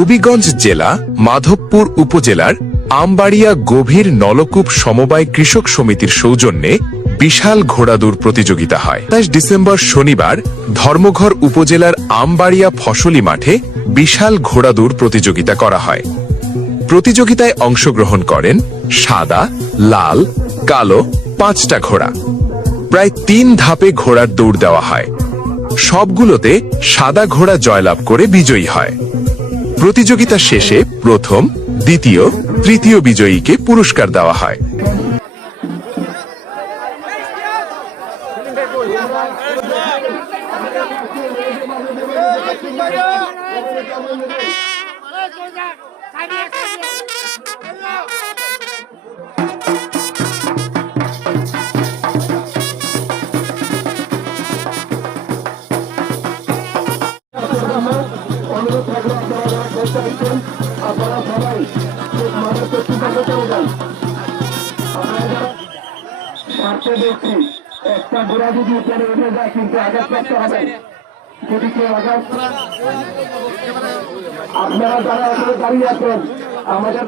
হবিগঞ্জ জেলা, মাধবপুর উপজেলার আমবাড়িয়া গভীর নলকূপ সমবায় কৃষক সমিতির সৌজন্যে বিশাল ঘোড়াদৌড় প্রতিযোগিতা হয়। তাই ডিসেম্বর শনিবার ধর্মঘর উপজেলার আমবাড়িয়া ফসলি মাঠে বিশাল ঘোড়াদৌড় প্রতিযোগিতা করা হয়। প্রতিযোগিতায় অংশগ্রহণ করেন সাদা, লাল, কালো পাঁচটা ঘোড়া। প্রায় তিন ধাপে ঘোড়ার দৌড় দেওয়া হয়। সবগুলোতে সাদা ঘোড়া জয়লাভ করে বিজয়ী হয়। প্রতিযোগিতা শেষে প্রথম দ্বিতীয় তৃতীয় বিজয়ীকে পুরস্কার দেওয়া হয় অনুরোধ দেখছি একটা ঘোড়া যদি উপরে উঠে যায়, কিন্তু আঘাত করতে হবে। কেউ আঘাত। আপনারা যারা এখানে দাঁড়িয়ে আছেন, আমাদের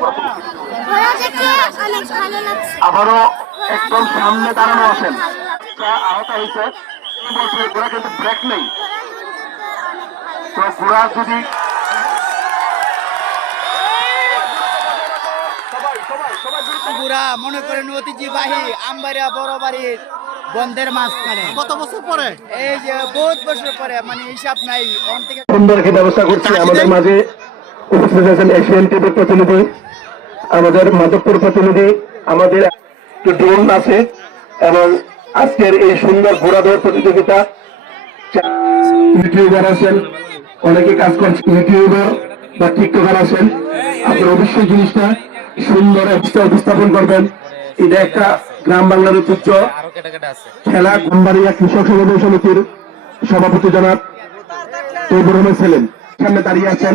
ভালো লাগছে আবারও একদম সামনে দাঁড়ানো আছেন। আহত হয়েছে। বলছে ঘোড়া কিন্তু ব্রেক নেই। তো ঘোড়া যদি মনে করেন ঐতিহ্যবাহী আমবাড়িয়া বড় বাড়ির বন্ধের মাঝখানে। কত বছর পরে? এই যে বহুত বছর পরে মানে হিসাব নাই অন থেকে সুন্দর ব্যবস্থা করছি। আমাদের মাঝে উপস্থিত আছেন এশিয়ান টিভির প্রতিনিধি। আমাদের মাধবপুর প্রতিনিধি, আমাদের ড্রোন আছে এবং আজকের এই সুন্দর ঘোড়া দৌড় প্রতিযোগিতা ইউটিউবার আছেন, অনেকে কাজ করছে ইউটিউবার বা টিকটকার আছেন। আপনার অবশ্যই জিনিসটা সুন্দর একটা উপস্থাপন করবেন। এটা একটা গ্রাম বাংলার ঐতিহ্য। খেলা কুম্বারিয়া কৃষক সমবায় সমিতির সভাপতি জনাব তৈবুর রহমান ছিলেন সামনে দাঁড়িয়ে আছেন।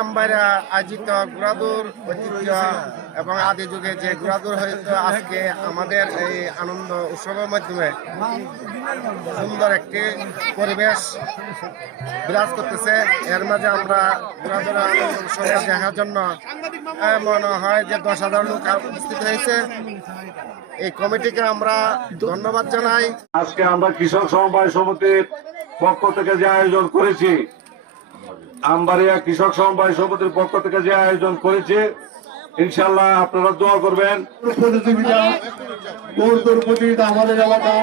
আমবাইরা আয়োজিত ঘোড়াদৌড় ঐতিহ্য এবং আদি যুগে যে ঘোড়াদৌড় হয়তো আজকে আমাদের এই আনন্দ উৎসবের মাধ্যমে সুন্দর একটি পরিবেশ বিরাজ করতেছে। এর মাঝে আমরা ঘোড়াদৌড় আনন্দ দেখার জন্য মনে হয় যে দশ হাজার লোক উপস্থিত হয়েছে। এই কমিটিকে আমরা ধন্যবাদ জানাই। আজকে আমরা কৃষক সমবায় সমিতির পক্ষ থেকে যে আয়োজন করেছি, আমবাড়িয়া কৃষক সমবায় সমিতির পক্ষ থেকে যে আয়োজন করেছি ইনশাল্লাহ আপনারা দোয়া করবেন। প্রতিযোগিতা আমাদের এলাকা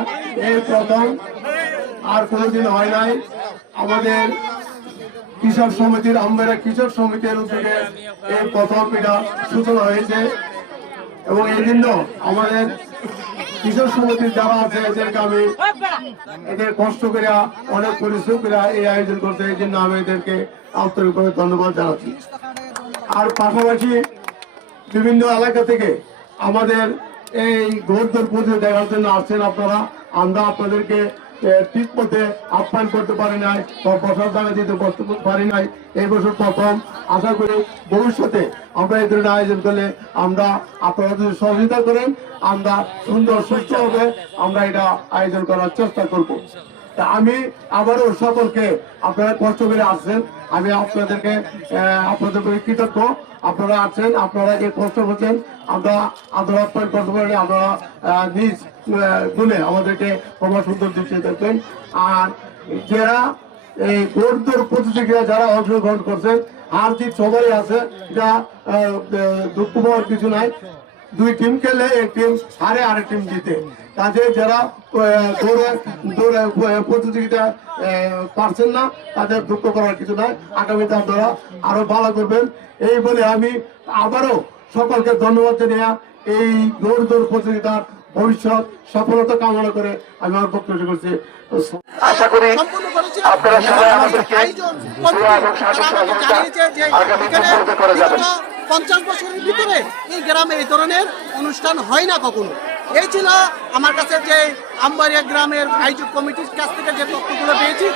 এই প্রথম, আর কোনোদিন হয় নাই। আমাদের কৃষক সমিতির আমরা কৃষক সমিতির উদ্যোগে এই প্রথম এটা সূচনা হয়েছে। এবং এই জন্য আমাদের কৃষক সমিতির যারা আছে এদেরকে আমি এদের কষ্ট করে অনেক পরিশ্রম করে এই আয়োজন করছে এই জন্য আমি এদেরকে আন্তরিকভাবে ধন্যবাদ জানাচ্ছি। আর পাশাপাশি বিভিন্ন এলাকা থেকে আমাদের এই ঘোরদোর পুজো দেখার জন্য আসছেন আপনারা আমরা আপনাদেরকে ঠিক মতে আপ্যায়ন করতে পারি নাই, বা বসার জায়গা দিতে পারি নাই, এই বছর প্রথম। আশা করি ভবিষ্যতে আমরা এই ধরনের আয়োজন করলে আমরা আপনারা যদি সহযোগিতা করেন, আমরা সুন্দর সুস্থ হবে আমরা এটা আয়োজন করার চেষ্টা করব। তা আমি আবারও সকলকে আপনারা কষ্ট করে আসছেন, আমি আপনাদেরকে আপনাদের কৃতজ্ঞ। আপনারা আছেন, আপনারা যে কষ্ট করছেন, আমরা আন্দোলন কষ্ট করে আপনারা নিজ গুণে আমাদেরকে প্রমাণ সুন্দর দিচ্ছে দেখবেন। আর যারা এই ভোটদের প্রতিযোগিতা যারা অংশগ্রহণ করছেন আর জিত সবাই আছে, যা দুঃখ পাওয়ার কিছু নাই। দুই টিম খেলে এক টিম হারে আরেক টিম জিতে। কাজে যারা দৌড়ে দৌড়ে প্রতিযোগিতা পারছেন না তাদের দুঃখ করার কিছু নাই। আগামীতে আপনারা আরও ভালো করবেন। এই বলে আমি আবারও সকলকে ধন্যবাদ জানিয়ে এই দৌড় দৌড় প্রতিযোগিতার ভবিষ্যৎ সফলতা কামনা করে আমি আমার বক্তব্য করছি। আশা করি আপনারা সবাই আমাদেরকে আগামী দিনগুলোতে করে যাবেন। পঞ্চাশ বছরের ভিতরে এই গ্রামে এই ধরনের অনুষ্ঠান হয় না কখনো। এই ছিল আমার কাছে যে আম্বারিয়া গ্রামের আয়োজক কমিটির কাছ থেকে যে তথ্যগুলো পেয়েছি।